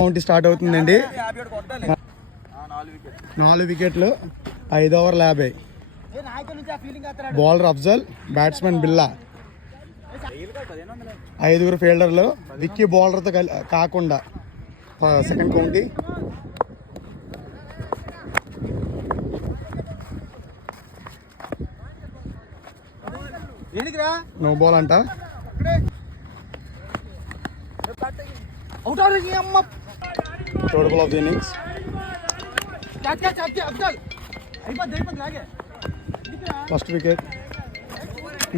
Count start అవుతుందండి. 4 వికెట్లు, 5 ఓవర్ల 50. బౌలర్ అఫ్జల్, బ్యాట్స్మెన్ బిల్లా. 5 ఫీల్డర్లు, విక్కీ బౌలర్తో కాకుండా. Second county. నో బాల్ అంట. Third ball of the innings. First wicket.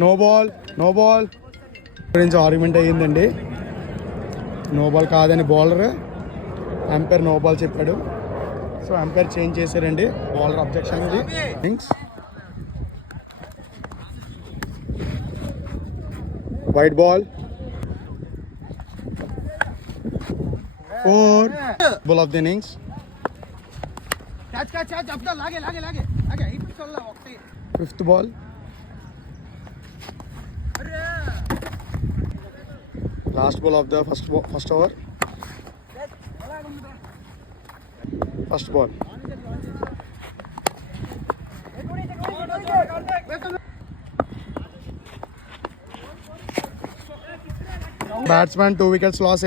No ball, no ball గురించి ఆర్గ్యుమెంట్ అయ్యిందండి. నో బాల్ కాదని బౌలర్, అంపైర్ నో బాల్ చెప్పాడు. సో అంపైర్ చేంజ్ చేశారండి. బౌలర్ అబ్జెక్షన్ ఇది. Innings. White ball. 4 ball of the innings. Fifth ball. Last ball of the first over. First ball. Batsmen 2 wickets loss.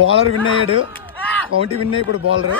Bowler win అయ్యాడు. County win అయ్యి ఇప్పుడు బౌలర్.